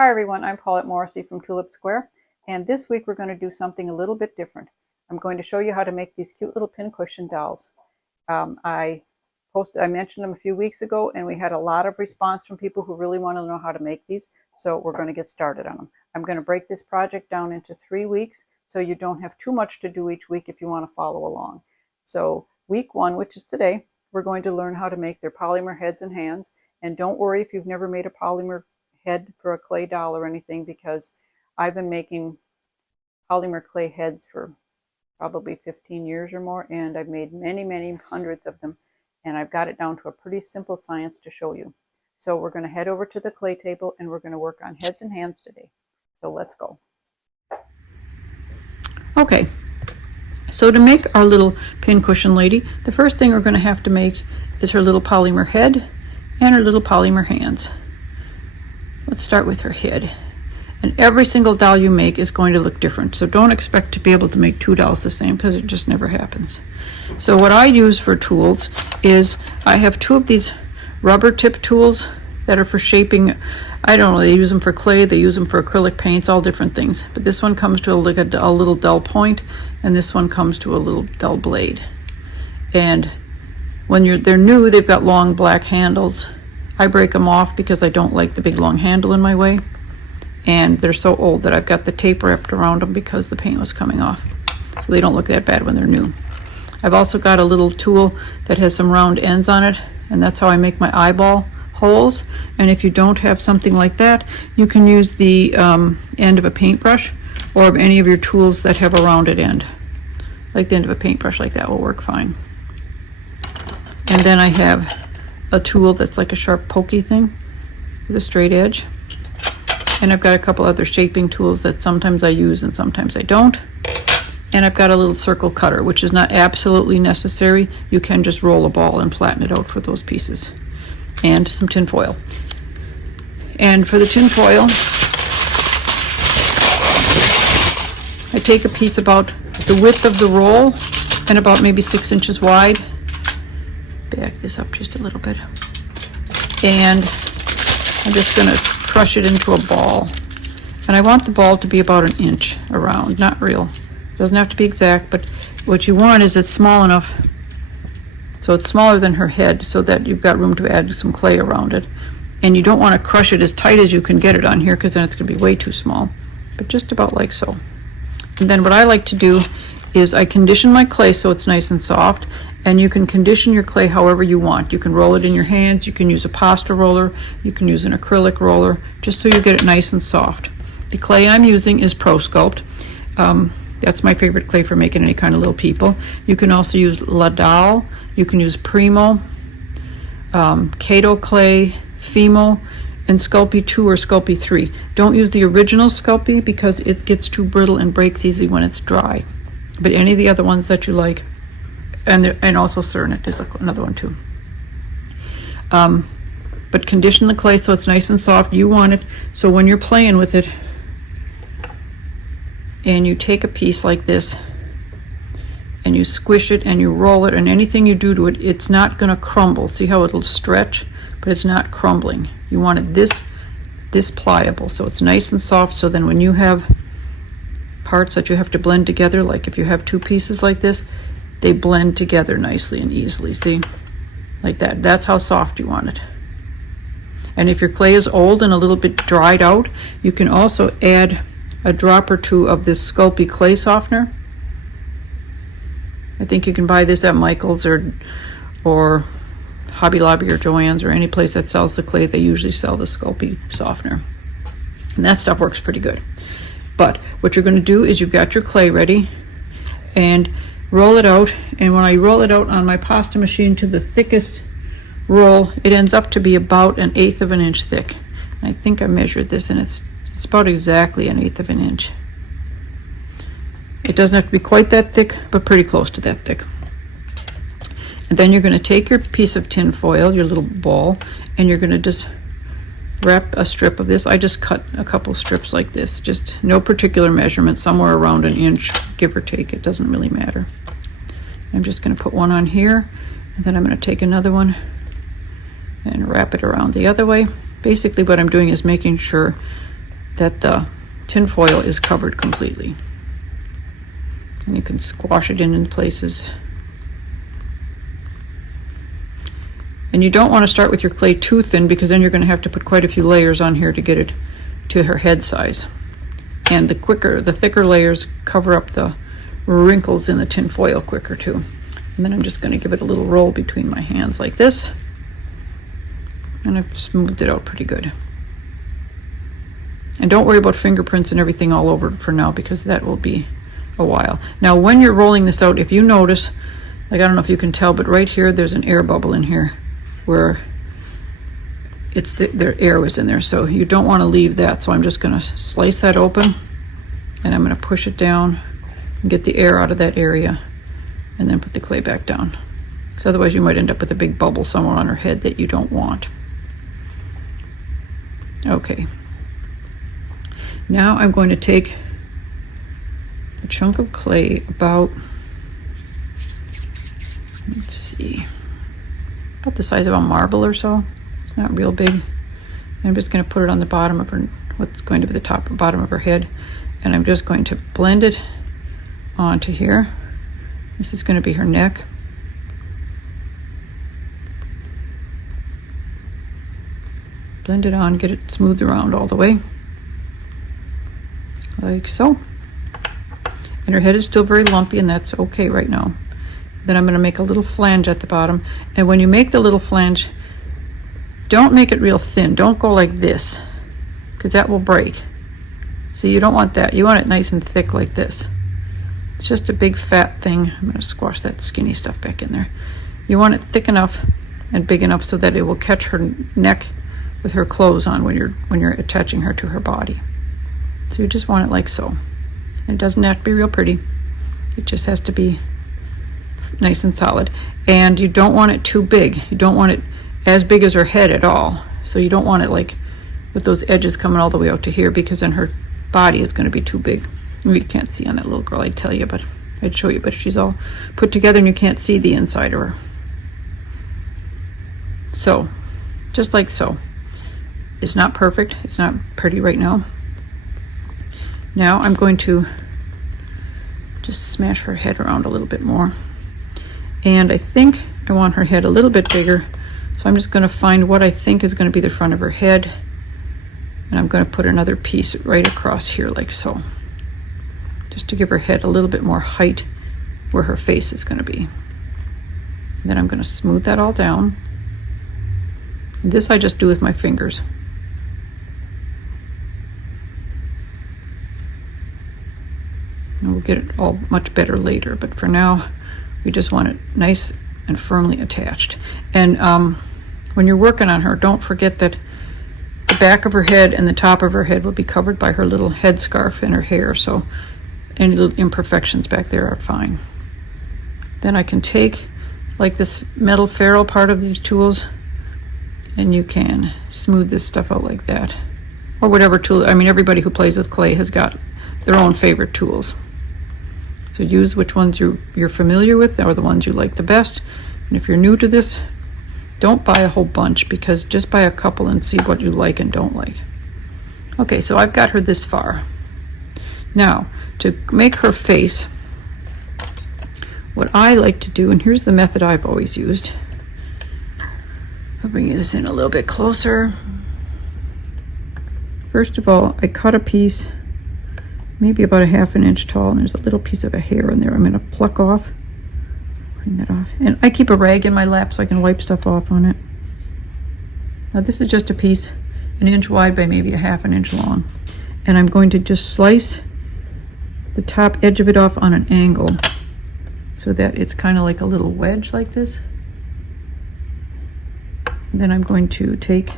Hi everyone, I'm Paulette Morrissey from Tulip Square, and this week we're going to do something a little bit different. I'm going to show you how to make these cute little pincushion dolls. I mentioned them a few weeks ago, and we had a lot of response from people who really want to know how to make these, so we're going to get started on them. I'm going to break this project down into 3 weeks, so you don't have too much to do each week if you want to follow along. So week 1, which is today, we're going to learn how to make their polymer heads and hands, and don't worry if you've never made a polymer head for a clay doll or anything, because I've been making polymer clay heads for probably 15 years or more, and I've made many hundreds of them, and I've got it down to a pretty simple science to show you. So we're going to head over to the clay table and we're going to work on heads and hands today. So let's go. Okay, so to make our little pincushion lady, the first thing we're going to have to make is her little polymer head and her little polymer hands. Let's start with her head. And every single doll you make is going to look different. So don't expect to be able to make 2 dolls the same, because it just never happens. So what I use for tools is I have 2 of these rubber tip tools that are for shaping. I don't know, they use them for clay, they use them for acrylic paints, all different things. But this one comes to a little dull point, and this one comes to a little dull blade. And when they're new, they've got long black handles. I break them off because I don't like the big long handle in my way, and they're so old that I've got the tape wrapped around them because the paint was coming off, so they don't look that bad when they're new. I've also got a little tool that has some round ends on it, and that's how I make my eyeball holes. And if you don't have something like that, you can use the end of a paintbrush or of any of your tools that have a rounded end. Like the end of a paintbrush like that will work fine. And then I have a tool that's like a sharp pokey thing with a straight edge. And I've got a couple other shaping tools that sometimes I use and sometimes I don't. And I've got a little circle cutter, which is not absolutely necessary. You can just roll a ball and flatten it out for those pieces. And some tin foil. And for the tin foil, I take a piece about the width of the roll and about maybe 6 inches wide. Back this up just a little bit, and I'm just going to crush it into a ball. And I want the ball to be about 1 inch around, not real, doesn't have to be exact, but what you want is it's small enough so it's smaller than her head, so that you've got room to add some clay around it. And you don't want to crush it as tight as you can get it on here, because then it's going to be way too small, but just about like so. And then what I like to do is I condition my clay so it's nice and soft. And you can condition your clay however you want. You can roll it in your hands, you can use a pasta roller, you can use an acrylic roller, just so you get it nice and soft. The clay I'm using is Pro Sculpt. That's my favorite clay for making any kind of little people. You can also use La Dalle, you can use Primo, Kato clay, Fimo, and Sculpey 2 or Sculpey 3. Don't use the original Sculpey because it gets too brittle and breaks easily when it's dry. But any of the other ones that you like, and also Cernet is another one too. But condition the clay so it's nice and soft. You want it so when you're playing with it, and you take a piece like this and you squish it and you roll it, and anything you do to it, it's not going to crumble. See how it'll stretch, but it's not crumbling. You want it this pliable so it's nice and soft, so then when you have parts that you have to blend together, like if you have 2 pieces like this, they blend together nicely and easily. See, like that. That's how soft you want it. And if your clay is old and a little bit dried out, you can also add a drop or 2 of this Sculpey clay softener. I think you can buy this at Michael's or Hobby Lobby or Joann's or any place that sells the clay. They usually sell the Sculpey softener, and that stuff works pretty good. But what you're going to do is you've got your clay ready, and roll it out. And when I roll it out on my pasta machine to the thickest roll, it ends up to be about 1/8 of an inch thick. And I think I measured this, and it's about exactly 1/8 of an inch. It doesn't have to be quite that thick, but pretty close to that thick. And then you're going to take your piece of tin foil, your little ball, and you're going to just wrap a strip of this. I just cut a couple strips like this, just no particular measurement, somewhere around 1 inch, give or take. It doesn't really matter. I'm just going to put one on here, and then I'm going to take another one and wrap it around the other way. Basically what I'm doing is making sure that the tin foil is covered completely. And you can squash it in places. And you don't want to start with your clay too thin, because then you're going to have to put quite a few layers on here to get it to her head size. And the thicker layers cover up the wrinkles in the tin foil quicker too. And then I'm just going to give it a little roll between my hands like this. And I've smoothed it out pretty good. And don't worry about fingerprints and everything all over for now, because that will be a while. Now when you're rolling this out, if you notice, like I don't know if you can tell, but right here there's an air bubble in here where it's their air was in there, so you don't want to leave that. So I'm just going to slice that open, and I'm going to push it down and get the air out of that area, and then put the clay back down, because otherwise you might end up with a big bubble somewhere on her head that you don't want. Okay, now I'm going to take a chunk of clay about, let's see, about the size of a marble or so. It's not real big. I'm just going to put it on the bottom of her, what's going to be the top and bottom of her head, and I'm just going to blend it onto here. This is going to be her neck. Blend it on, get it smoothed around all the way, like so. And her head is still very lumpy, and that's okay right now. Then I'm going to make a little flange at the bottom, and when you make the little flange, don't make it real thin. Don't go like this, because that will break. So you don't want that. You want it nice and thick like this. It's just a big fat thing. I'm going to squash that skinny stuff back in there. You want it thick enough and big enough so that it will catch her neck with her clothes on when you're attaching her to her body. So you just want it like so. It doesn't have to be real pretty. It just has to be nice and solid. And you don't want it too big. You don't want it as big as her head at all. So you don't want it like with those edges coming all the way out to here, because then her body is going to be too big. You can't see on that little girl, I'd tell you, but I'd show you, but she's all put together and you can't see the inside of her. So, just like so. It's not perfect. It's not pretty right now. Now I'm going to just smash her head around a little bit more. And I think I want her head a little bit bigger. So I'm just going to find what I think is going to be the front of her head. And I'm going to put another piece right across here like so. Just to give her head a little bit more height where her face is going to be. And then I'm going to smooth that all down. And this I just do with my fingers. And we'll get it all much better later, but for now we just want it nice and firmly attached. And when you're working on her, don't forget that the back of her head and the top of her head will be covered by her little head scarf and her hair, so any little imperfections back there are fine. Then I can take like this metal ferrule part of these tools, and you can smooth this stuff out like that, or whatever tool. I mean, everybody who plays with clay has got their own favorite tools. So use which ones you're familiar with, or the ones you like the best. And if you're new to this, don't buy a whole bunch, because just buy a couple and see what you like and don't like. Okay, so I've got her this far. Now, to make her face, what I like to do, and here's the method I've always used. I'll bring this in a little bit closer. First of all, I cut a piece maybe about 1/2 inch tall, and there's a little piece of a hair in there. I'm going to pluck off, clean that off. And I keep a rag in my lap so I can wipe stuff off on it. Now this is just a piece 1 inch wide by maybe 1/2 inch long. And I'm going to just slice the top edge of it off on an angle so that it's kind of like a little wedge like this. And then I'm going to take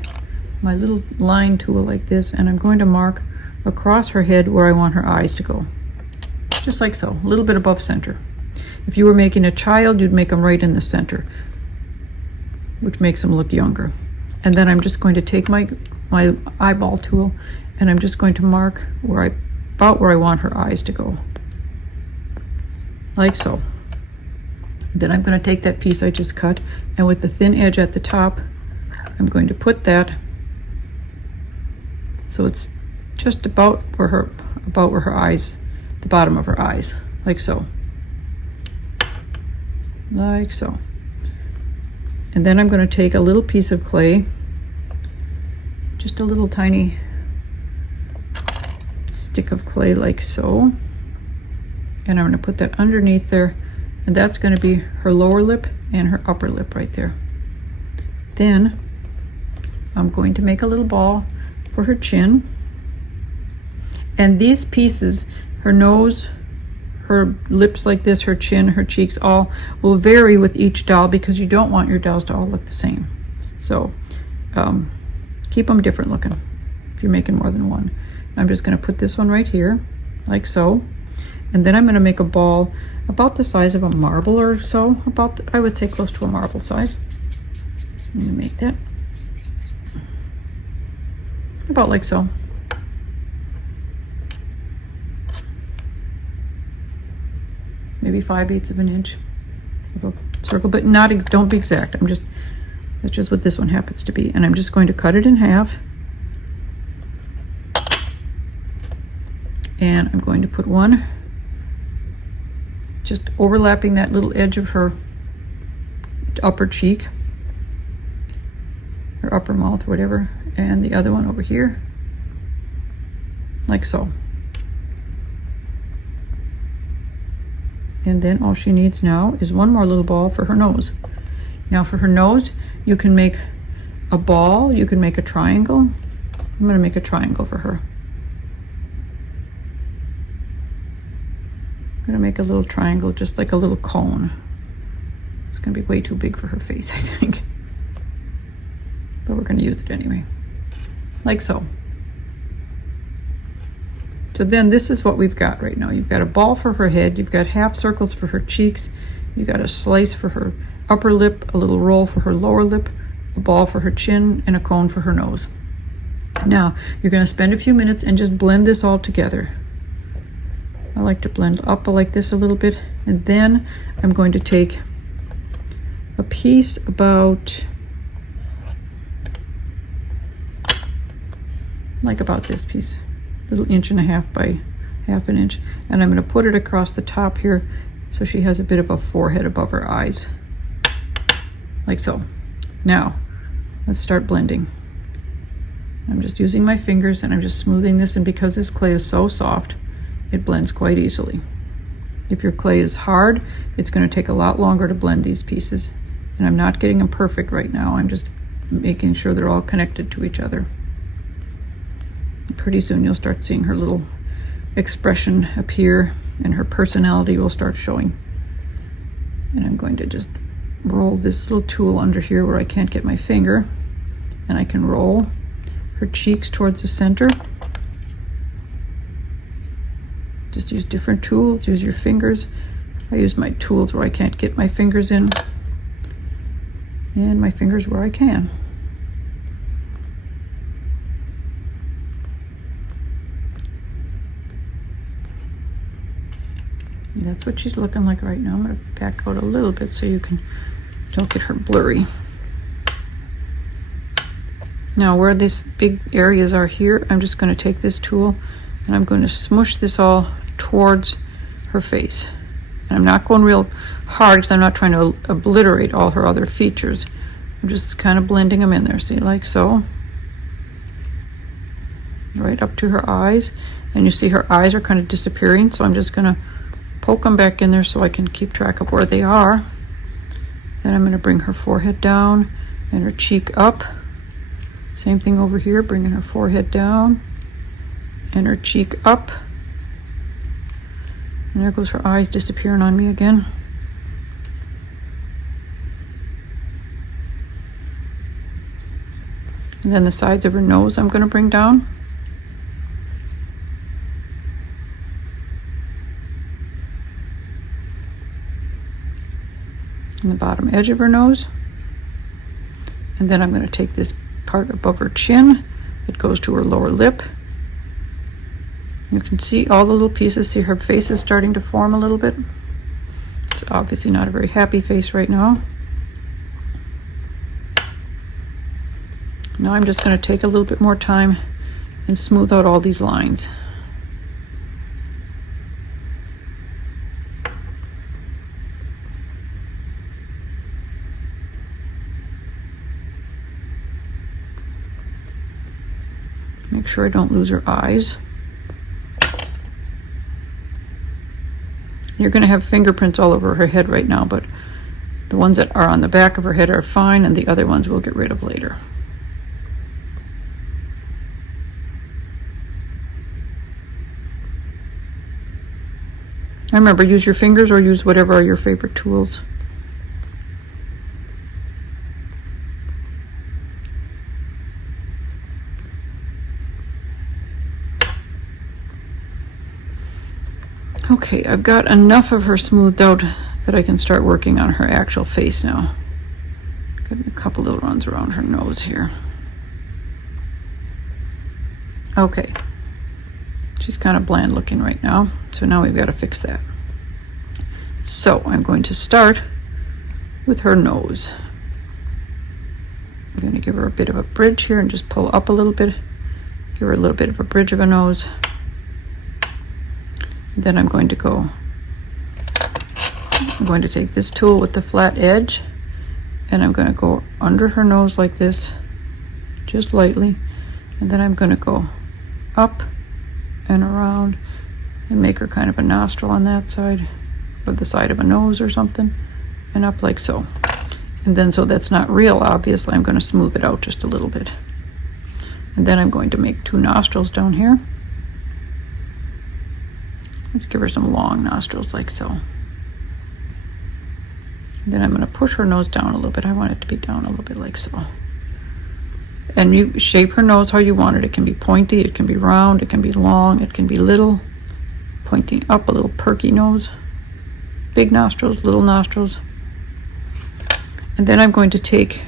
my little line tool like this, and I'm going to mark across her head where I want her eyes to go. Just like so, a little bit above center. If you were making a child, you'd make them right in the center, which makes them look younger. And then I'm just going to take my eyeball tool, and I'm just going to mark about where I want her eyes to go. Like so. Then I'm going to take that piece I just cut, and with the thin edge at the top, I'm going to put that so it's just about where her eyes, the bottom of her eyes, like so. Like so. And then I'm going to take a little piece of clay, just a little tiny stick of clay like so, and I'm going to put that underneath there, and that's going to be her lower lip and her upper lip right there. Then I'm going to make a little ball for her chin, and these pieces, her nose, her lips like this, her chin, her cheeks, all will vary with each doll because you don't want your dolls to all look the same. So keep them different looking if you're making more than one. I'm just going to put this one right here like so, and then I'm going to make a ball about the size of a marble or so, I would say close to a marble size. I'm going to make that about like so. Maybe 5/8 of an inch of a circle, but don't be exact. That's just what this one happens to be. And I'm just going to cut it in half. And I'm going to put one just overlapping that little edge of her upper cheek, her upper mouth, whatever, and the other one over here, like so. And then all she needs now is one more little ball for her nose. Now for her nose, you can make a ball, you can make a triangle. I'm going to make a triangle for her. I'm going to make a little triangle, just like a little cone. It's going to be way too big for her face, I think. But we're going to use it anyway. Like so. So then this is what we've got right now. You've got a ball for her head, you've got half circles for her cheeks, you've got a slice for her upper lip, a little roll for her lower lip, a ball for her chin, and a cone for her nose. Now, you're going to spend a few minutes and just blend this all together. I like to blend up like this a little bit, and then I'm going to take a piece about this piece, a little 1.5 inches by 1/2 inch, and I'm going to put it across the top here so she has a bit of a forehead above her eyes, like so. Now, let's start blending. I'm just using my fingers and I'm just smoothing this, and because this clay is so soft, it blends quite easily. If your clay is hard, it's going to take a lot longer to blend these pieces, and I'm not getting them perfect right now. I'm just making sure they're all connected to each other. Pretty soon you'll start seeing her little expression appear and her personality will start showing. And I'm going to just roll this little tool under here where I can't get my finger, and I can roll her cheeks towards the center. Just use different tools, use your fingers. I use my tools where I can't get my fingers in, and my fingers where I can. And that's what she's looking like right now. I'm going to back out a little bit so you don't get her blurry. Now where these big areas are here, I'm just going to take this tool and I'm going to smush this all towards her face. And I'm not going real hard because I'm not trying to obliterate all her other features. I'm just kind of blending them in there, see, like so. Right up to her eyes. And you see her eyes are kind of disappearing, so I'm just going to poke them back in there so I can keep track of where they are. Then I'm going to bring her forehead down and her cheek up. Same thing over here, bringing her forehead down and her cheek up. And there goes her eyes disappearing on me again. And then the sides of her nose I'm going to bring down. And the bottom edge of her nose. And then I'm going to take this part above her chin that goes to her lower lip. You can see all the little pieces. See her face is starting to form a little bit. It's obviously not a very happy face right now. Now I'm just going to take a little bit more time and smooth out all these lines. Make sure I don't lose her eyes. You're going to have fingerprints all over her head right now, but the ones that are on the back of her head are fine, and the other ones we'll get rid of later. Remember, use your fingers or use whatever are your favorite tools. Okay, I've got enough of her smoothed out that I can start working on her actual face now. Getting a couple little runs around her nose here. Okay, she's kind of bland looking right now, so now we've got to fix that. So I'm going to start with her nose. I'm going to give her a bit of a bridge here and just pull up a little bit. Give her a little bit of a bridge of a nose. Then I'm going to take this tool with the flat edge, and I'm going to go under her nose like this, just lightly, and then I'm going to go up and around and make her kind of a nostril on that side, or the side of a nose or something, and up like so. And then, so that's not real, obviously, I'm going to smooth it out just a little bit. And then I'm going to make 2 nostrils down here. Let's give her some long nostrils like so. Then I'm going to push her nose down a little bit. I want it to be down a little bit like so. And you shape her nose how you want it. It can be pointy, it can be round, it can be long, it can be little. Pointing up, a little perky nose. Big nostrils, little nostrils. And then I'm going to take,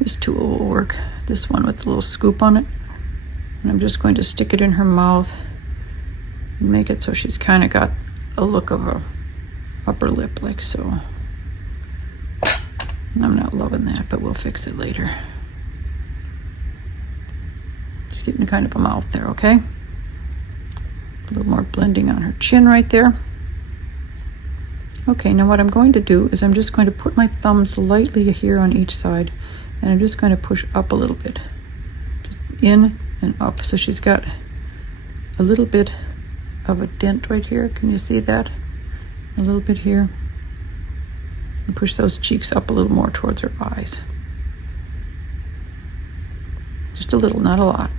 this tool will work, this one with a little scoop on it. And I'm just going to stick it in her mouth and make it so she's kind of got a look of a upper lip like so. And I'm not loving that, but we'll fix it later. Just getting kind of a mouth there, okay? A little more blending on her chin right there. Okay, now what I'm going to do is I'm just going to put my thumbs lightly here on each side, and I'm just going to push up a little bit. Just in and up. So she's got a little bit of a dent right here. Can you see that? A little bit here. And push those cheeks up a little more towards her eyes. Just a little, not a lot.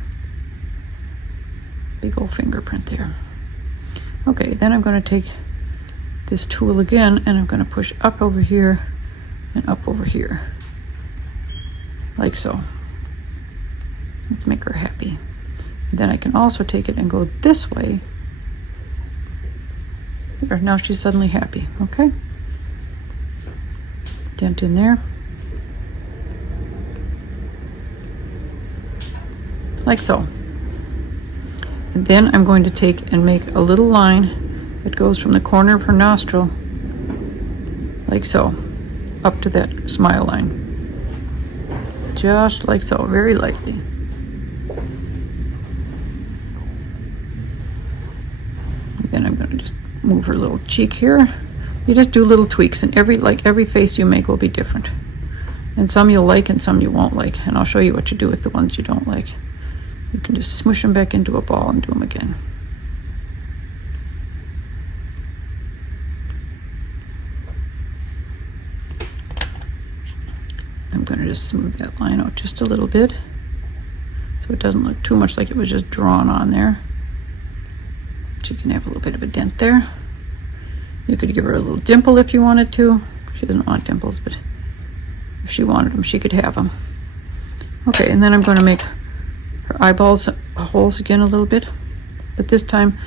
Big old fingerprint there. Okay, then I'm going to take this tool again and I'm going to push up over here and up over here. Like so. Let's make her happy. And then I can also take it and go this way. There, now she's suddenly happy, okay? Dent in there. Like so. And then I'm going to take and make a little line that goes from the corner of her nostril, like so, up to that smile line. Just like so, very lightly. Then I'm going to just move her little cheek here. You just do little tweaks, and every face you make will be different. And some you'll like and some you won't like. And I'll show you what you do with the ones you don't like. You can just smush them back into a ball and do them again. I'm going to just smooth that line out just a little bit so it doesn't look too much like it was just drawn on there. She can have a little bit of a dent there. You could give her a little dimple if you wanted to. She doesn't want dimples, but if she wanted them, she could have them. Okay, and then I'm going to make her eyeballs holes again a little bit, but this time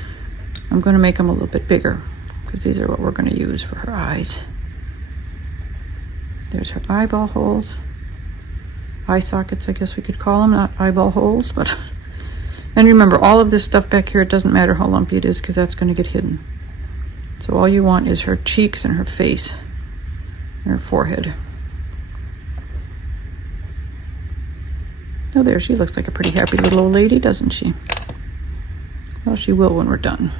I'm going to make them a little bit bigger because these are what we're going to use for her eyes. There's her eyeball holes. Eye sockets, I guess we could call them, not eyeball holes, but and remember, all of this stuff back here, it doesn't matter how lumpy it is because that's going to get hidden. So all you want is her cheeks and her face and her forehead. Oh, there, she looks like a pretty happy little old lady, doesn't she? Well, she will when we're done.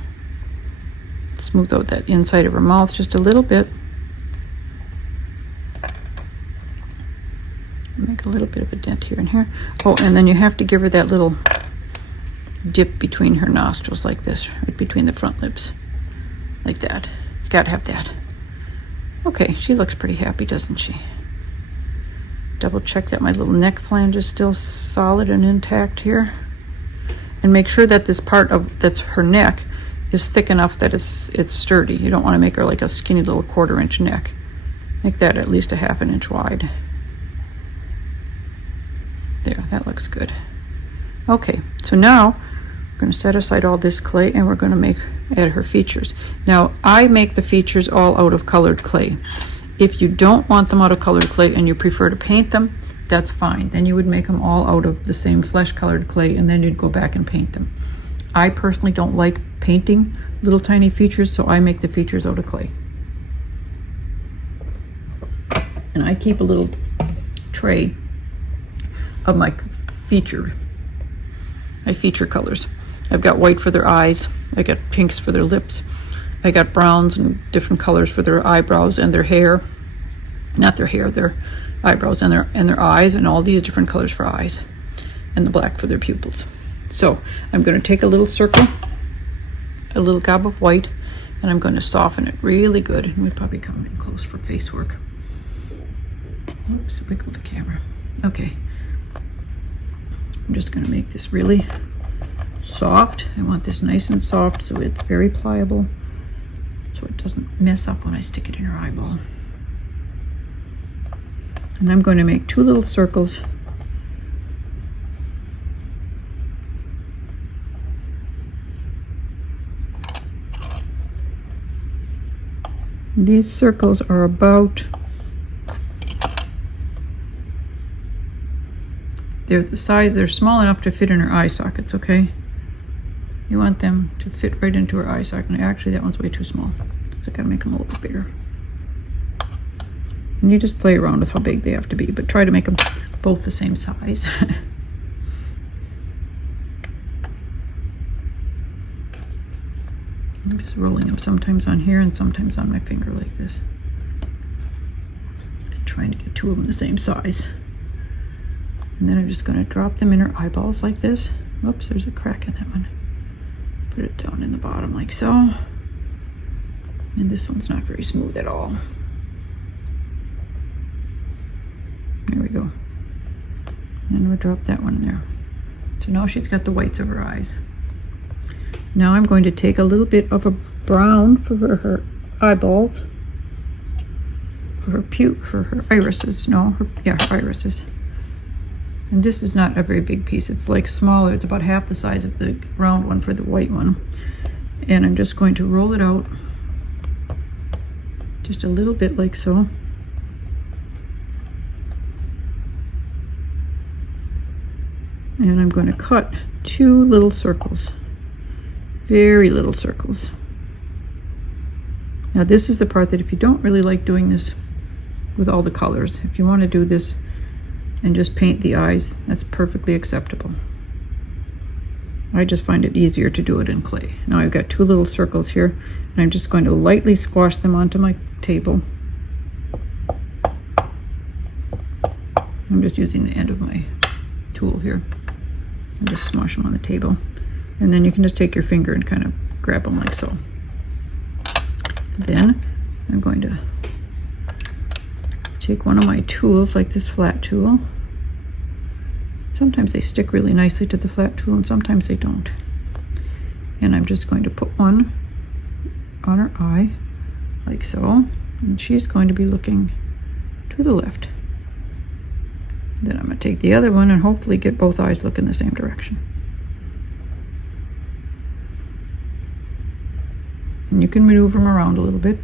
Smooth out that inside of her mouth just a little bit. Make a little bit of a dent here and here. Oh, and then you have to give her that little dip between her nostrils like this, right between the front lips. Like that. You gotta have that. Okay, she looks pretty happy, doesn't she? Double check that my little neck flange is still solid and intact here. And make sure that this part of that's her neck is thick enough that it's sturdy. You don't want to make her like a skinny little 1/4 inch neck. Make that at least a 1/2 inch wide. There, that looks good. Okay, so now we're going to set aside all this clay and we're going to add her features. Now, I make the features all out of colored clay. If you don't want them out of colored clay and you prefer to paint them, that's fine. Then you would make them all out of the same flesh colored clay and then you'd go back and paint them. I personally don't like painting little tiny features, so I make the features out of clay. And I keep a little tray of my feature colors. I've got white for their eyes, I got pinks for their lips, I got browns and different colors for their eyebrows and their hair. Not their hair, their eyebrows and their eyes, and all these different colors for eyes, and the black for their pupils. So I'm going to take a little circle, a little gob of white, and I'm going to soften it really good. And we'd probably come in close for face work. Oops, wiggle the camera. Okay. I'm just going to make this really soft. I want this nice and soft so it's very pliable, so it doesn't mess up when I stick it in her eyeball. And I'm going to make 2 little circles. These circles are about, they're the size, they're small enough to fit in her eye sockets, okay? You want them to fit right into her eye socket. Actually, that one's way too small, so I gotta make them a little bit bigger. And you just play around with how big they have to be, but try to make them both the same size. I'm just rolling them sometimes on here and sometimes on my finger like this. And trying to get 2 of them the same size. And then I'm just going to drop them in her eyeballs like this. Whoops, there's a crack in that one. Put it down in the bottom like so. And this one's not very smooth at all. There we go. And we'll drop that one in there. So now she's got the whites of her eyes. Now I'm going to take a little bit of a brown for her eyeballs, for her irises. No, her irises. And this is not a very big piece. It's like smaller. It's about half the size of the round one for the white one. And I'm just going to roll it out just a little bit like so. And I'm going to cut 2 little circles. Very little circles. Now this is the part that if you don't really like doing this with all the colors, if you want to do this and just paint the eyes, that's perfectly acceptable. I just find it easier to do it in clay. Now I've got 2 little circles here, and I'm just going to lightly squash them onto my table. I'm just using the end of my tool here and just smush them on the table. And then you can just take your finger and kind of grab them like so. Then I'm going to take one of my tools, like this flat tool. Sometimes they stick really nicely to the flat tool and sometimes they don't. And I'm just going to put one on her eye, like so. And she's going to be looking to the left. Then I'm going to take the other one and hopefully get both eyes looking the same direction. And you can maneuver them around a little bit.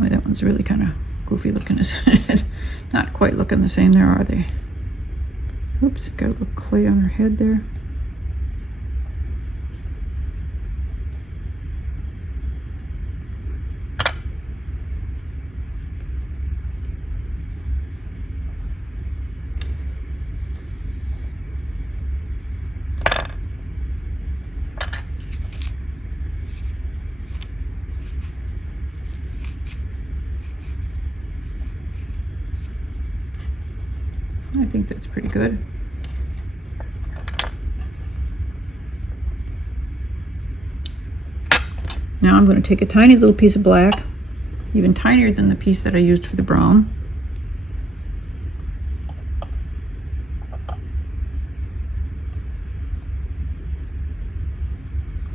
Oh, that one's really kind of goofy looking, isn't it? Not quite looking the same there, are they? Oops, got a little clay on her head there. I think that's pretty good. Now I'm going to take a tiny little piece of black, even tinier than the piece that I used for the brown.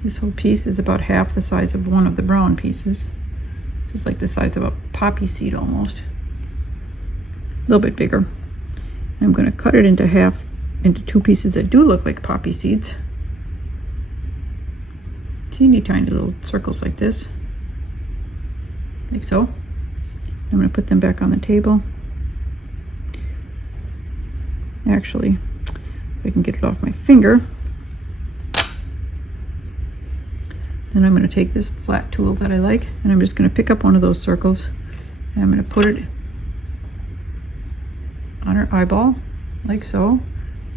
This whole piece is about half the size of one of the brown pieces. Just like the size of a poppy seed almost. A little bit bigger. I'm going to cut it into half, into two pieces that do look like poppy seeds. Teeny tiny little circles like this. Like so. I'm going to put them back on the table. Actually, if I can get it off my finger. Then I'm going to take this flat tool that I like, and I'm just going to pick up one of those circles, and I'm going to put it on her eyeball, like so,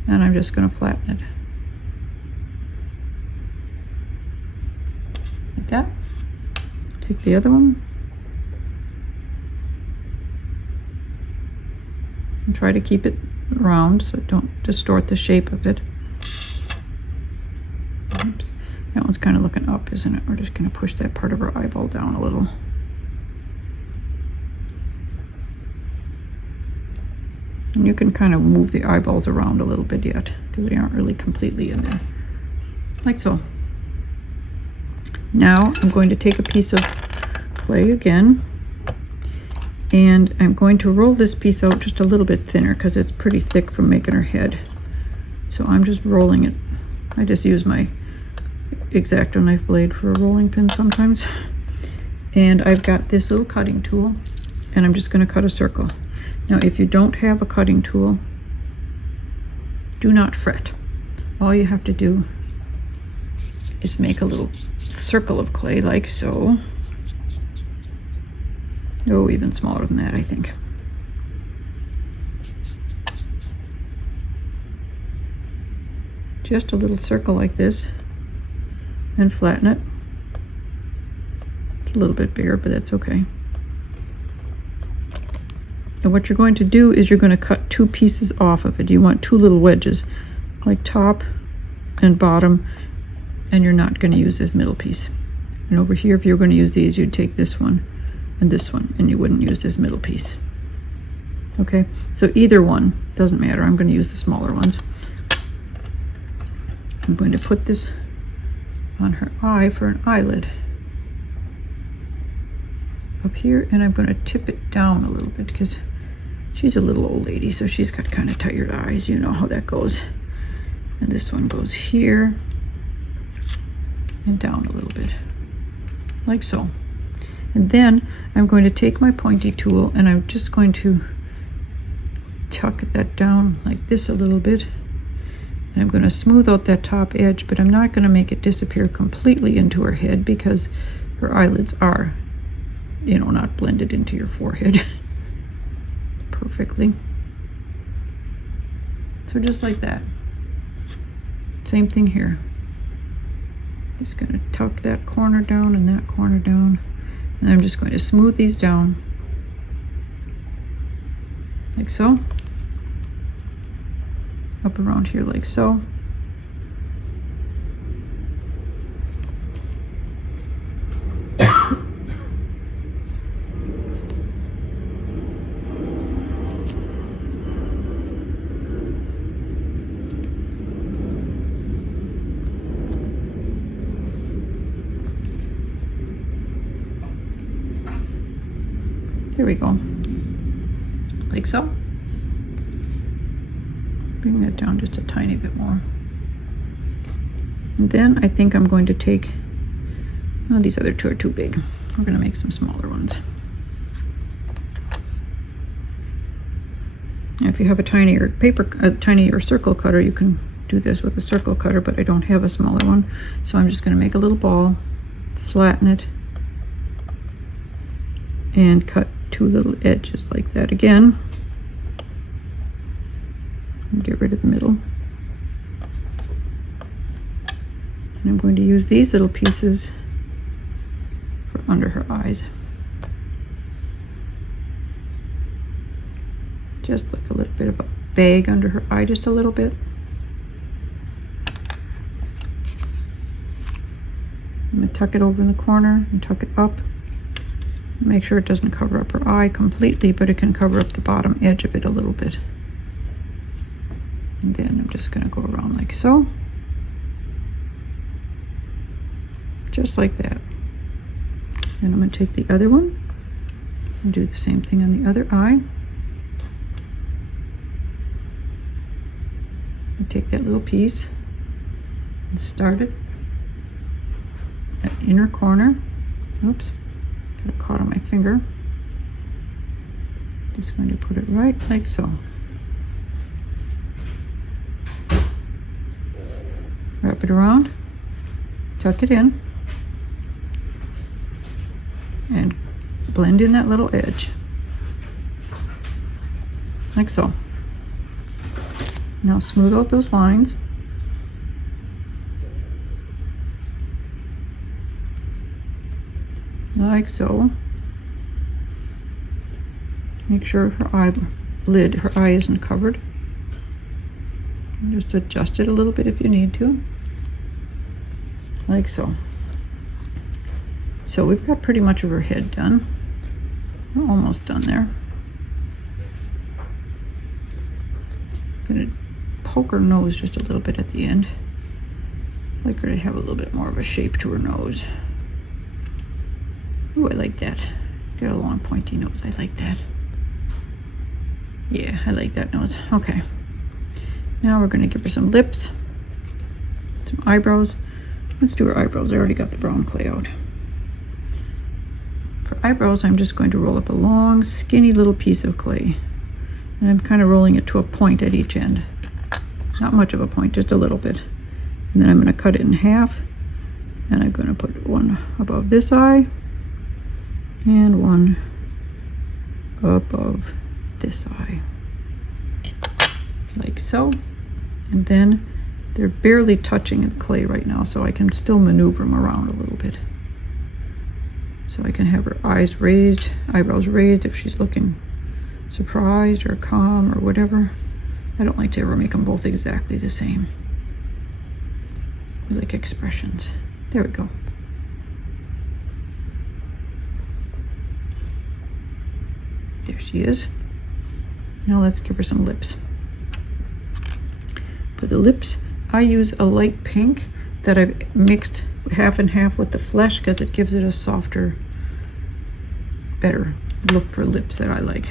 and I'm just going to flatten it. Like that. Take the other one, and try to keep it round so don't distort the shape of it. Oops. That one's kind of looking up, isn't it? We're just going to push that part of her eyeball down a little. And you can kind of move the eyeballs around a little bit yet, because they aren't really completely in there. Like so. Now I'm going to take a piece of clay again, and I'm going to roll this piece out just a little bit thinner because it's pretty thick from making her head. So I'm just rolling it. I just use my X-Acto knife blade for a rolling pin sometimes. And I've got this little cutting tool, and I'm just going to cut a circle. Now if you don't have a cutting tool, do not fret. All you have to do is make a little circle of clay like so. Oh, even smaller than that, I think. Just a little circle like this, and flatten it. It's a little bit bigger, but that's okay. And what you're going to do is you're going to cut two pieces off of it. You want two little wedges, like top and bottom, and you're not going to use this middle piece. And over here, if you're going to use these, you'd take this one, and you wouldn't use this middle piece. Okay, so either one, doesn't matter. I'm going to use the smaller ones. I'm going to put this on her eye for an eyelid. Up here, and I'm going to tip it down a little bit because she's a little old lady, so she's got kind of tired eyes. You know how that goes. And this one goes here and down a little bit, like so. And then I'm going to take my pointy tool, and I'm just going to tuck that down like this a little bit. And I'm going to smooth out that top edge, but I'm not going to make it disappear completely into her head because her eyelids are, you know, not blended into your forehead perfectly. So just like that. Same thing here. Just going to tuck that corner down and that corner down. And I'm just going to smooth these down like so. Up around here like so. There we go. Like so. Bring that down just a tiny bit more. And then I think I'm going to take, oh, these other two are too big. We're going to make some smaller ones. Now, if you have a tinier tinier circle cutter, you can do this with a circle cutter, but I don't have a smaller one. So I'm just going to make a little ball, flatten it, and cut two little edges like that again. And get rid of the middle. And I'm going to use these little pieces for under her eyes. Just like a little bit of a bag under her eye just a little bit. I'm going to tuck it over in the corner and tuck it up. Make sure it doesn't cover up her eye completely, but it can cover up the bottom edge of it a little bit. And then I'm just going to go around like so. Just like that. Then I'm going to take the other one and do the same thing on the other eye. And take that little piece and start it at inner corner. Oops, got it caught on my finger. Just going to put it right like so. Wrap it around, tuck it in, and blend in that little edge, like so. Now smooth out those lines. Like so. Make sure her eye isn't covered. And just adjust it a little bit if you need to. Like so. So we've got pretty much of her head done. We're almost done there. I'm gonna poke her nose just a little bit at the end. I'd like her to have a little bit more of a shape to her nose. Ooh, I like that. Got a long pointy nose, I like that. Yeah, I like that nose. Okay. Now we're gonna give her some lips, some eyebrows. Let's do her eyebrows. I already got the brown clay out. For eyebrows, I'm just going to roll up a long, skinny little piece of clay. And I'm kind of rolling it to a point at each end. Not much of a point, just a little bit. And then I'm going to cut it in half. And I'm going to put one above this eye. And one above this eye. Like so. And then they're barely touching the clay right now, so I can still maneuver them around a little bit. So I can have her eyes raised, eyebrows raised if she's looking surprised or calm or whatever. I don't like to ever make them both exactly the same. I like expressions. There we go. There she is. Now let's give her some lips. For the lips, I use a light pink that I've mixed half and half with the flesh because it gives it a softer, better look for lips that I like.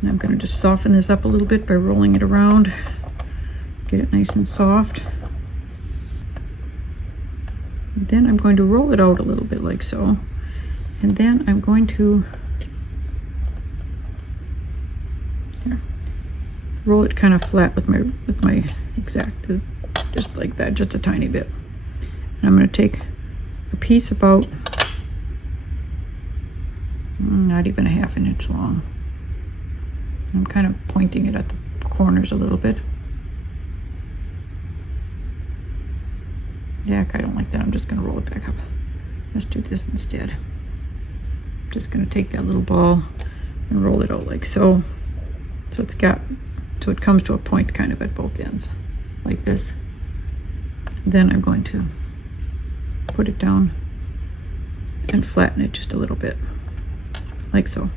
And I'm going to just soften this up a little bit by rolling it around. Get it nice and soft. And then I'm going to roll it out a little bit like so. And then I'm going to roll it kind of flat with my X-Acto, just like that, just a tiny bit. And I'm going to take a piece about not even a half an inch long. I'm kind of pointing it at the corners a little bit. Yeah, I don't like that. I'm just going to roll it back up. Let's do this instead. I'm just going to take that little ball and roll it out like so. So it comes to a point kind of at both ends, like this. Then I'm going to put it down and flatten it just a little bit, like so.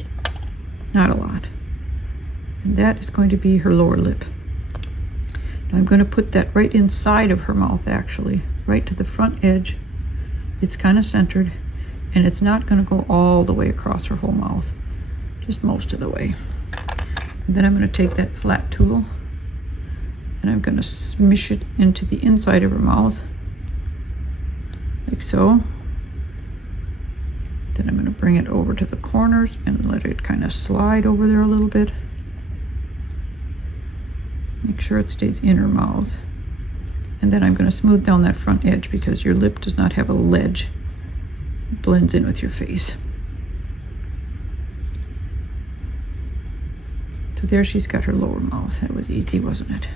Not a lot. And that is going to be her lower lip. Now I'm going to put that right inside of her mouth, actually, right to the front edge. It's kind of centered, and it's not going to go all the way across her whole mouth, just most of the way. And then I'm going to take that flat tool and I'm going to smush it into the inside of her mouth, like so. Then I'm going to bring it over to the corners and let it kind of slide over there a little bit. Make sure it stays in her mouth. And then I'm going to smooth down that front edge because your lip does not have a ledge. It blends in with your face. So there she's got her lower mouth. That was easy, wasn't it?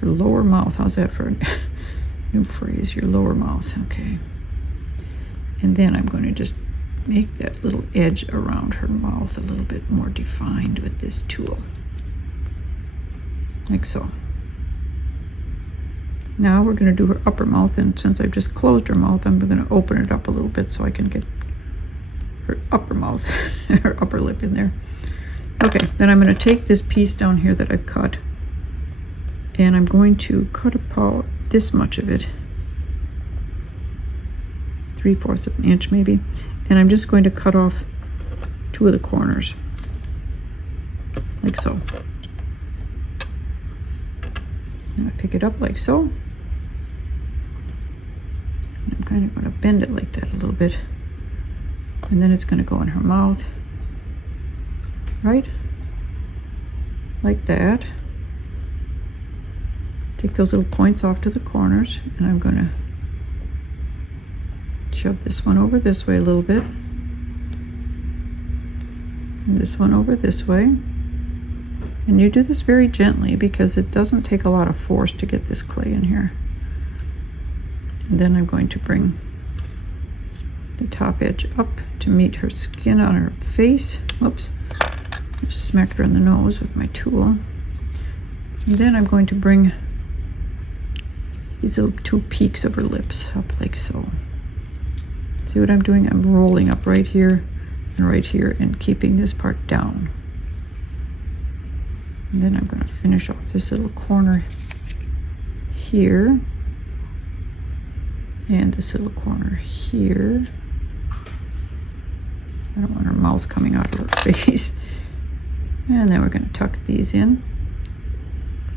Her lower mouth. How's that for a new phrase? Your lower mouth. Okay. And then I'm going to just make that little edge around her mouth a little bit more defined with this tool, like so. Now we're going to do her upper mouth, and since I've just closed her mouth, I'm going to open it up a little bit so I can get her upper mouth, her upper lip in there. Okay, then I'm going to take this piece down here that I've cut, and I'm going to cut about this much of it, 3/4 of an inch maybe, and I'm just going to cut off 2 of the corners, like so. And I pick it up like so. And I'm kind of going to bend it like that a little bit, and then it's going to go in her mouth, right? Like that. Take those little points off to the corners, and I'm going to shove this one over this way a little bit, and this one over this way. And you do this very gently because it doesn't take a lot of force to get this clay in here. And then I'm going to bring the top edge up to meet her skin on her face. Whoops, just smacked her in the nose with my tool. And then I'm going to bring these little 2 peaks of her lips up like so. See what I'm doing? I'm rolling up right here and right here and keeping this part down. And then I'm going to finish off this little corner here and this little corner here. I don't want her mouth coming out of her face. And then we're going to tuck these in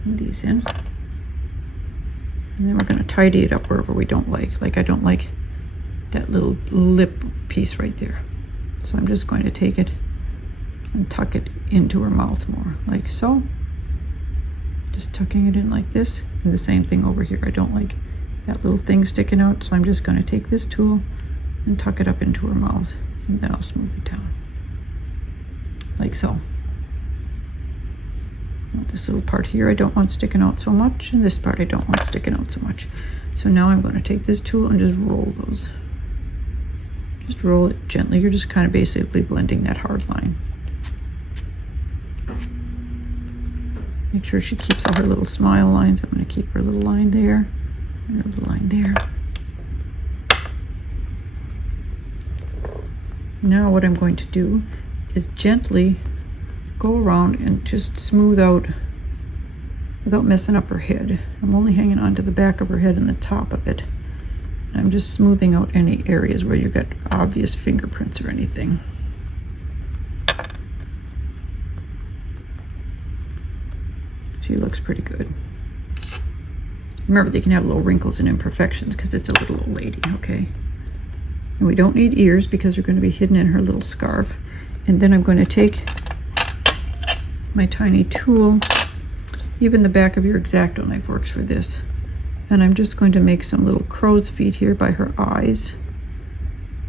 and these in. And then we're going to tidy it up wherever we don't like. Like I don't like that little lip piece right there. So I'm just going to take it and tuck it into her mouth more, like so. Just tucking it in like this. And the same thing over here. I don't like that little thing sticking out, so I'm just going to take this tool and tuck it up into her mouth, and then I'll smooth it down, like so. Now this little part here I don't want sticking out so much, and this part I don't want sticking out so much. So now I'm going to take this tool and just roll those. Just roll it gently. You're just kind of basically blending that hard line. Make sure she keeps all her little smile lines. I'm going to keep her little line there and her little line there. Now what I'm going to do is gently go around and just smooth out without messing up her head. I'm only hanging on to the back of her head and the top of it. I'm just smoothing out any areas where you've got obvious fingerprints or anything. She looks pretty good. Remember, they can have little wrinkles and imperfections because it's a little old lady, okay? And we don't need ears because they're going to be hidden in her little scarf. And then I'm going to take my tiny tool. Even the back of your X-Acto knife works for this. And I'm just going to make some little crow's feet here by her eyes.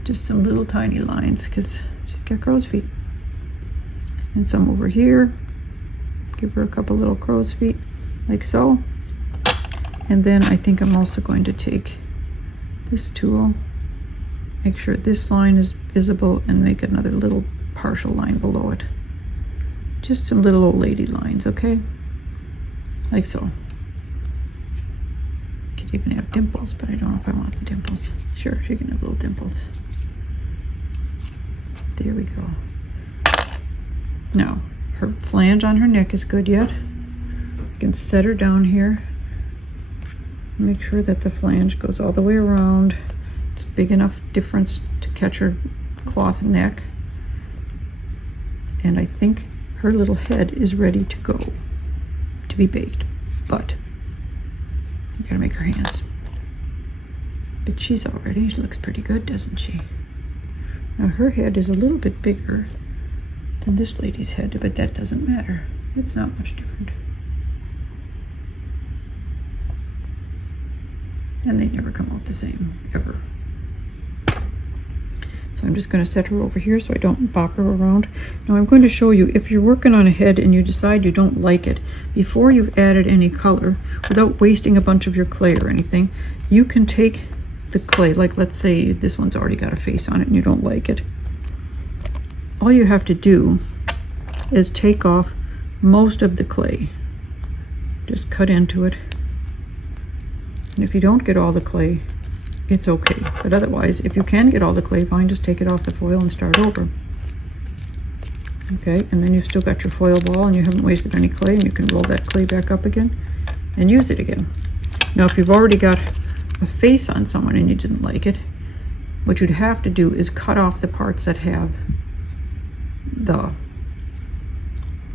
Just some little tiny lines because she's got crow's feet. And some over here. Give her a couple little crow's feet like so. And then I think I'm also going to take this tool, make sure this line is visible, and make another little partial line below it. Just some little old lady lines, okay? Like so. Could even have dimples, but I don't know if I want the dimples. Sure, she can have little dimples. There we go. Now, her flange on her neck is good yet. You can set her down here. Make sure that the flange goes all the way around. It's big enough difference to catch her cloth neck. And I think her little head is ready to go, to be baked. But you gotta make her hands. But she's all ready. She looks pretty good, doesn't she? Now her head is a little bit bigger than this lady's head, but that doesn't matter. It's not much different. And they never come out the same, ever. So I'm just going to set her over here so I don't bop her around. Now I'm going to show you, if you're working on a head and you decide you don't like it, before you've added any color, without wasting a bunch of your clay or anything, you can take the clay, like let's say this one's already got a face on it and you don't like it. all you have to do is take off most of the clay. Just cut into it. And if you don't get all the clay, it's okay. But otherwise, if you can get all the clay, fine, just take it off the foil and start over. Okay, and then you've still got your foil ball and you haven't wasted any clay, and you can roll that clay back up again and use it again. Now, if you've already got a face on someone and you didn't like it, what you'd have to do is cut off the parts that have the,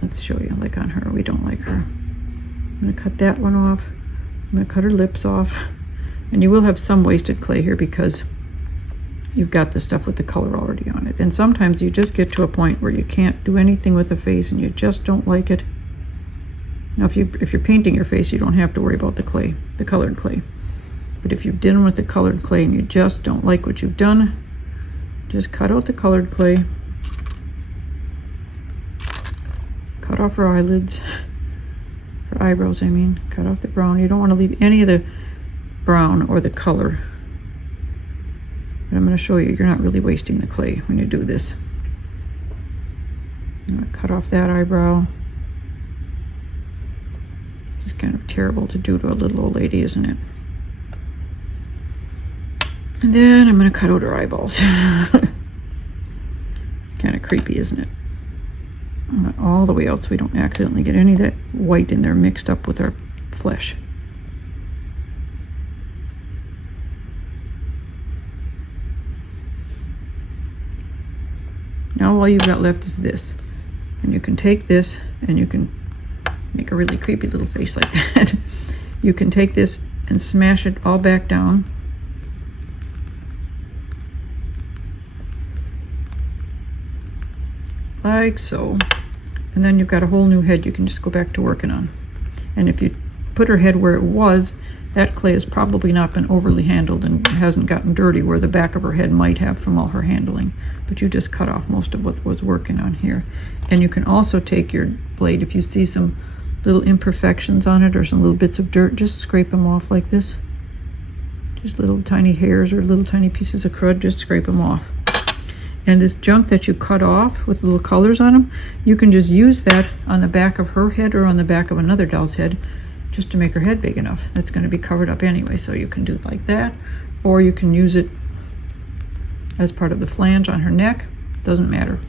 let's show you, like on her, we don't like her. I'm gonna cut that one off. I'm gonna cut her lips off. And you will have some wasted clay here because you've got the stuff with the color already on it. And sometimes you just get to a point where you can't do anything with the face and you just don't like it. Now, if you're painting your face, you don't have to worry about the clay, the colored clay. But if you've done with the colored clay and you just don't like what you've done, just cut out the colored clay. Cut off her eyelids, her eyebrows, I mean. Cut off the brown. You don't want to leave any of the brown or the color. But I'm going to show you, you're not really wasting the clay when you do this. I'm going to cut off that eyebrow. It's kind of terrible to do to a little old lady, isn't it? And then I'm going to cut out her eyeballs. Kind of creepy, isn't it? All the way out so we don't accidentally get any of that white in there mixed up with our flesh. Now all you've got left is this. And you can take this and you can make a really creepy little face like that. You can take this and smash it all back down. Like so. And then you've got a whole new head you can just go back to working on. And if you put her head where it was, that clay has probably not been overly handled and hasn't gotten dirty where the back of her head might have from all her handling. But you just cut off most of what was working on here. And you can also take your blade, if you see some little imperfections on it or some little bits of dirt, just scrape them off like this. Just little tiny hairs or little tiny pieces of crud, just scrape them off. And this junk that you cut off with little colors on them, you can just use that on the back of her head or on the back of another doll's head just to make her head big enough. That's going to be covered up anyway, so you can do it like that, or you can use it as part of the flange on her neck. Doesn't matter.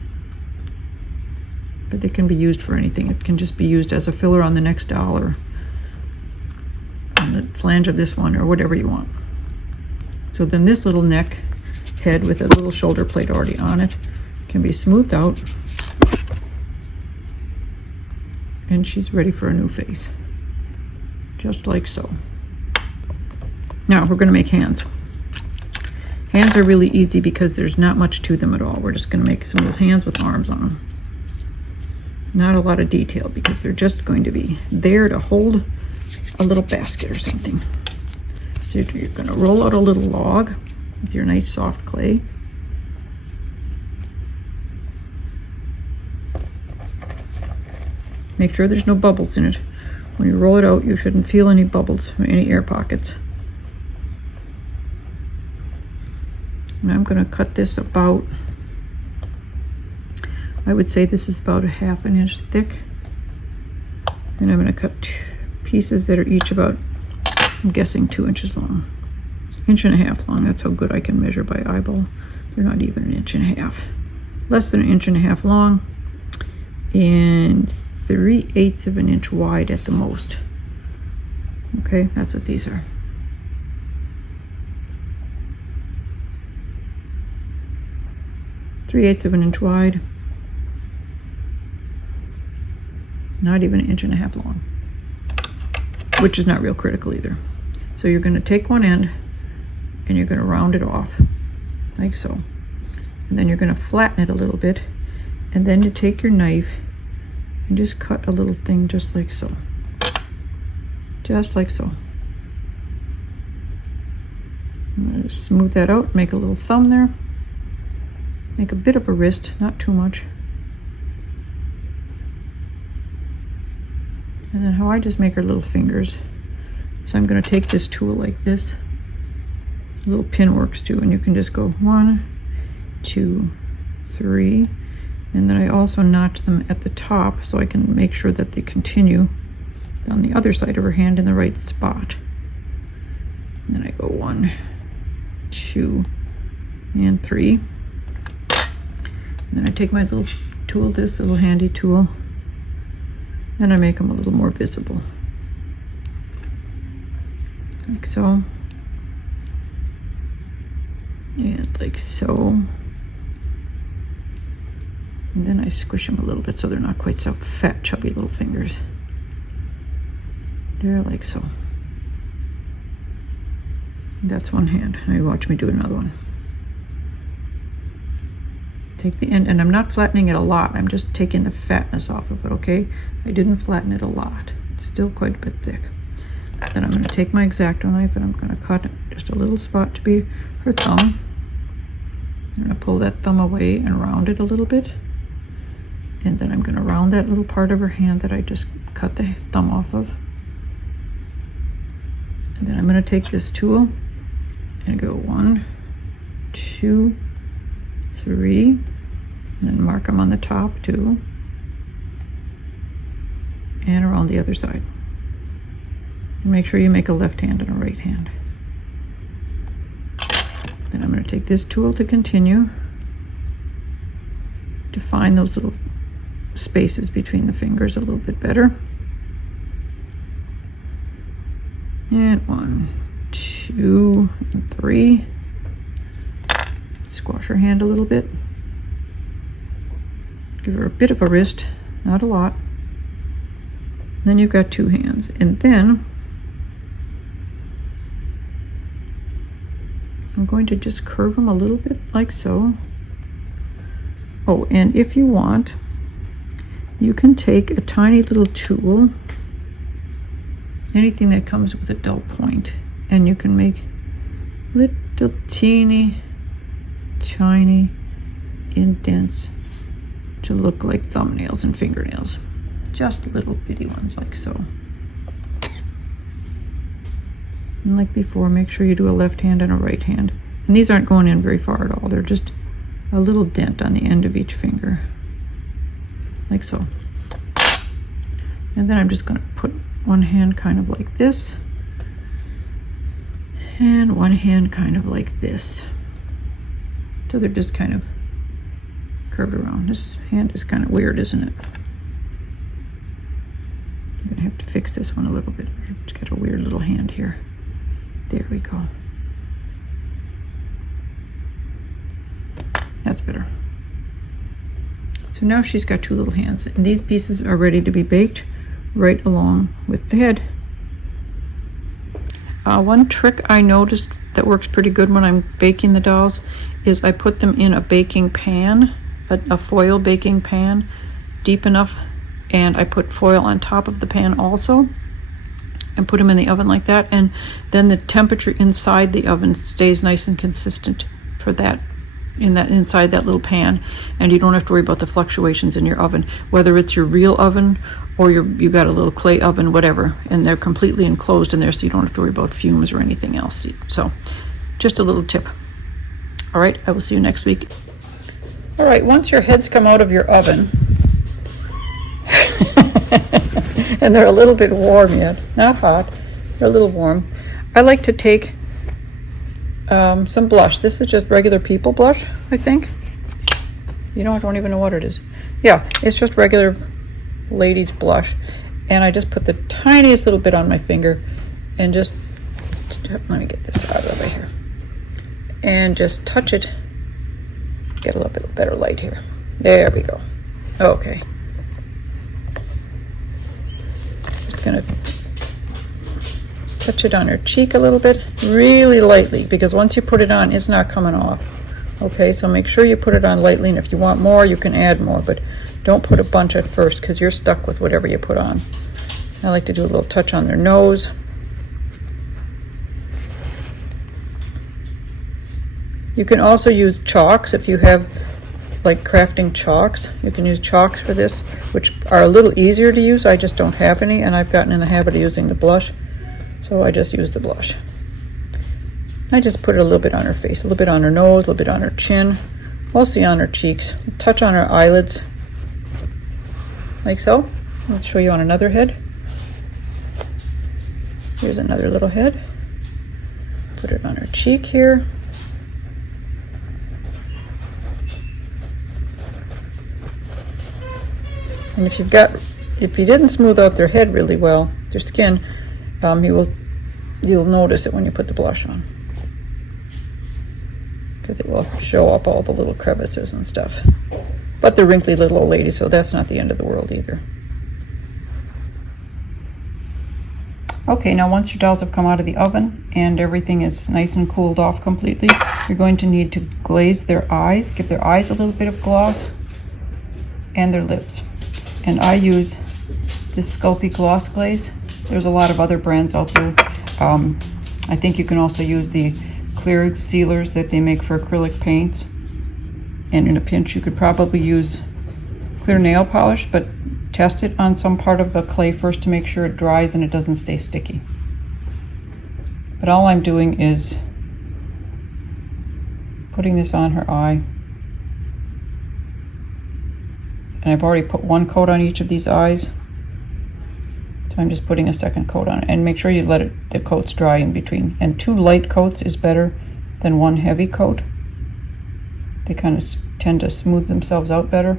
But it can be used for anything. It can just be used as a filler on the next doll or on the flange of this one or whatever you want. So then this little neck head with a little shoulder plate already on it can be smoothed out, and she's ready for a new face, just like so. Now we're going to make hands. Hands are really easy because there's not much to them at all. We're just going to make some little hands with arms on them. Not a lot of detail because they're just going to be there to hold a little basket or something. So you're going to roll out a little log with your nice soft clay. Make sure there's no bubbles in it. When you roll it out, you shouldn't feel any bubbles or any air pockets. And I'm going to cut this about, I would say this is about a ½ an inch thick. And I'm going to cut pieces that are each about, I'm guessing 2 inches long. 1.5 inches long, that's how good I can measure by eyeball. They're not even 1.5 inches. Less than 1.5 inches long and 3/8 of an inch wide at the most. Okay, that's what these are. Three-eighths of an inch wide. Not even 1.5 inches long, which is not real critical either. So you're going to take one end and you're going to round it off like so, and then you're going to flatten it a little bit, and then you take your knife and just cut a little thing just like so, just like so. I'm going to smooth that out, make a little thumb there, make a bit of a wrist, not too much. And then how I just make her little fingers. So I'm going to take this tool like this. Little pin works too, and you can just go 1, 2, 3, And then I also notch them at the top so I can make sure that they continue down the other side of her hand in the right spot. And then I go 1, 2, and 3. And then I take my little tool, this little handy tool, and I make them a little more visible. Like so. And like so. And then I squish them a little bit so they're not quite so fat, chubby little fingers. There, like so. That's one hand. Now you watch me do another one. Take the end, and I'm not flattening it a lot. I'm just taking the fatness off of it, okay? I didn't flatten it a lot. It's still quite a bit thick. Then I'm going to take my X-Acto knife and I'm going to cut just a little spot to be her thumb. I'm going to pull that thumb away and round it a little bit. And then I'm going to round that little part of her hand that I just cut the thumb off of. And then I'm going to take this tool and go 1, 2, 3, and then mark them on the top too, and around the other side. And make sure you make a left hand and a right hand. Then I'm going to take this tool to continue to find those little spaces between the fingers a little bit better. And 1, 2, and 3. Squash her hand a little bit. Give her a bit of a wrist, not a lot. And then you've got 2 hands. And then I'm going to just curve them a little bit like so. Oh, and if you want, you can take a tiny little tool, anything that comes with a dull point, and you can make little teeny tiny indents to look like thumbnails and fingernails. Just little bitty ones like so. And like before, make sure you do a left hand and a right hand. And these aren't going in very far at all. They're just a little dent on the end of each finger. Like so. And then I'm just going to put one hand kind of like this. And one hand kind of like this. So they're just kind of curved around. This hand is kind of weird, isn't it? I'm gonna have to fix this one a little bit. It's got a weird little hand here. There we go. That's better. So now she's got 2 little hands, and these pieces are ready to be baked right along with the head. One trick I noticed that works pretty good when I'm baking the dolls is I put them in a baking pan, a foil baking pan, deep enough, and I put foil on top of the pan also, and put them in the oven like that, and then the temperature inside the oven stays nice and consistent for that, inside that little pan, and you don't have to worry about the fluctuations in your oven, whether it's your real oven or you got a little clay oven, whatever, and they're completely enclosed in there, so you don't have to worry about fumes or anything else. So just a little tip. All right, I will see you next week. All right, once your heads come out of your oven and they're a little bit warm yet, not hot, they're a little warm, I like to take some blush. This is just regular people blush, I think. You know, I don't even know what it is. Yeah, it's just regular ladies blush, and I just put the tiniest little bit on my finger and just, let me get this out of here, and just touch it. Get a little bit better light here. There we go. Okay. Just gonna touch it on her cheek a little bit, really lightly, because once you put it on, it's not coming off. Okay, so make sure you put it on lightly, and if you want more, you can add more, but don't put a bunch at first, because you're stuck with whatever you put on. I like to do a little touch on their nose. You can also use chalks if you have like crafting chalks. You can use chalks for this, which are a little easier to use. I just don't have any, and I've gotten in the habit of using the blush, so I just use the blush. I just put it a little bit on her face, a little bit on her nose, a little bit on her chin, mostly on her cheeks. Touch on her eyelids, like so. Let's show you on another head. Here's another little head. Put it on her cheek here. And if you didn't smooth out their head really well, their skin, you'll notice it when you put the blush on, because it will show up all the little crevices and stuff. But they're wrinkly little old ladies, so that's not the end of the world either. Okay, now once your dolls have come out of the oven and everything is nice and cooled off completely, you're going to need to glaze their eyes, give their eyes a little bit of gloss, and their lips. And I use this Sculpting gloss glaze. There's a lot of other brands out there. I think you can also use the clear sealers that they make for acrylic paints. And in a pinch, you could probably use clear nail polish, but test it on some part of the clay first to make sure it dries and it doesn't stay sticky. But all I'm doing is putting this on her eye. And I've already put one coat on each of these eyes. So I'm just putting a second coat on it. And make sure you let the coats dry in between. And 2 light coats is better than 1 heavy coat. They kind of tend to smooth themselves out better.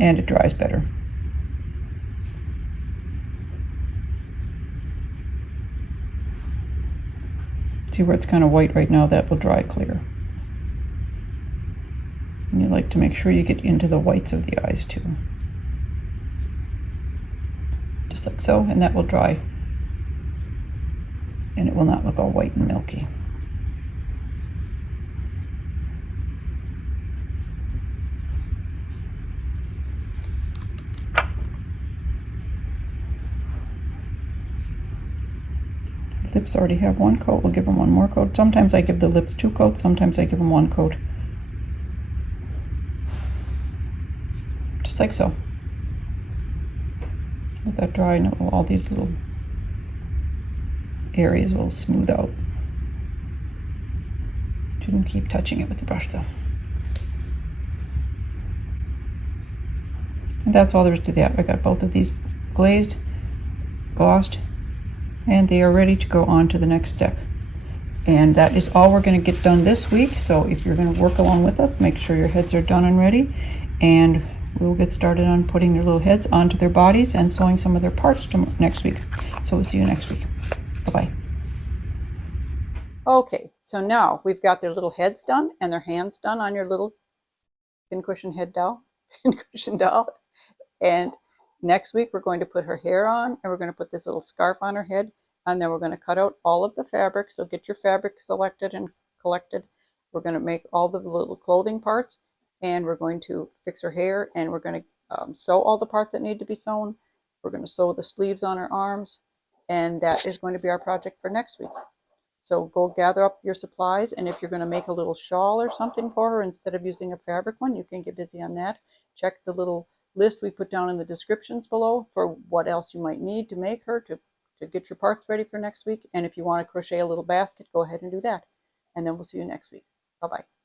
And it dries better. See where it's kind of white right now? That will dry clear. And you like to make sure you get into the whites of the eyes too. Just like so, and that will dry. And it will not look all white and milky. Lips already have 1 coat. We'll give them 1 more coat. Sometimes I give the lips 2 coats. Sometimes I give them 1 coat. Just like so. Let that dry and all these little areas will smooth out. Shouldn't keep touching it with the brush though. And that's all there is to that. I got both of these glazed, glossed, and they are ready to go on to the next step. And that is all we're going to get done this week. So if you're going to work along with us, make sure your heads are done and ready. And we'll get started on putting their little heads onto their bodies and sewing some of their parts next week. So we'll see you next week. Bye-bye. Okay, so now we've got their little heads done and their hands done on your little pincushion head doll, pincushion doll. And next week, we're going to put her hair on, and we're going to put this little scarf on her head, and then we're going to cut out all of the fabric. So get your fabric selected and collected. We're going to make all the little clothing parts, and we're going to fix her hair, and we're going to sew all the parts that need to be sewn. We're going to sew the sleeves on her arms, and that is going to be our project for next week. So go gather up your supplies, and if you're going to make a little shawl or something for her instead of using a fabric one, you can get busy on that. Check the little list we put down in the descriptions below for what else you might need to make her to get your parts ready for next week. And if you want to crochet a little basket, go ahead and do that. And then we'll see you next week. Bye-bye.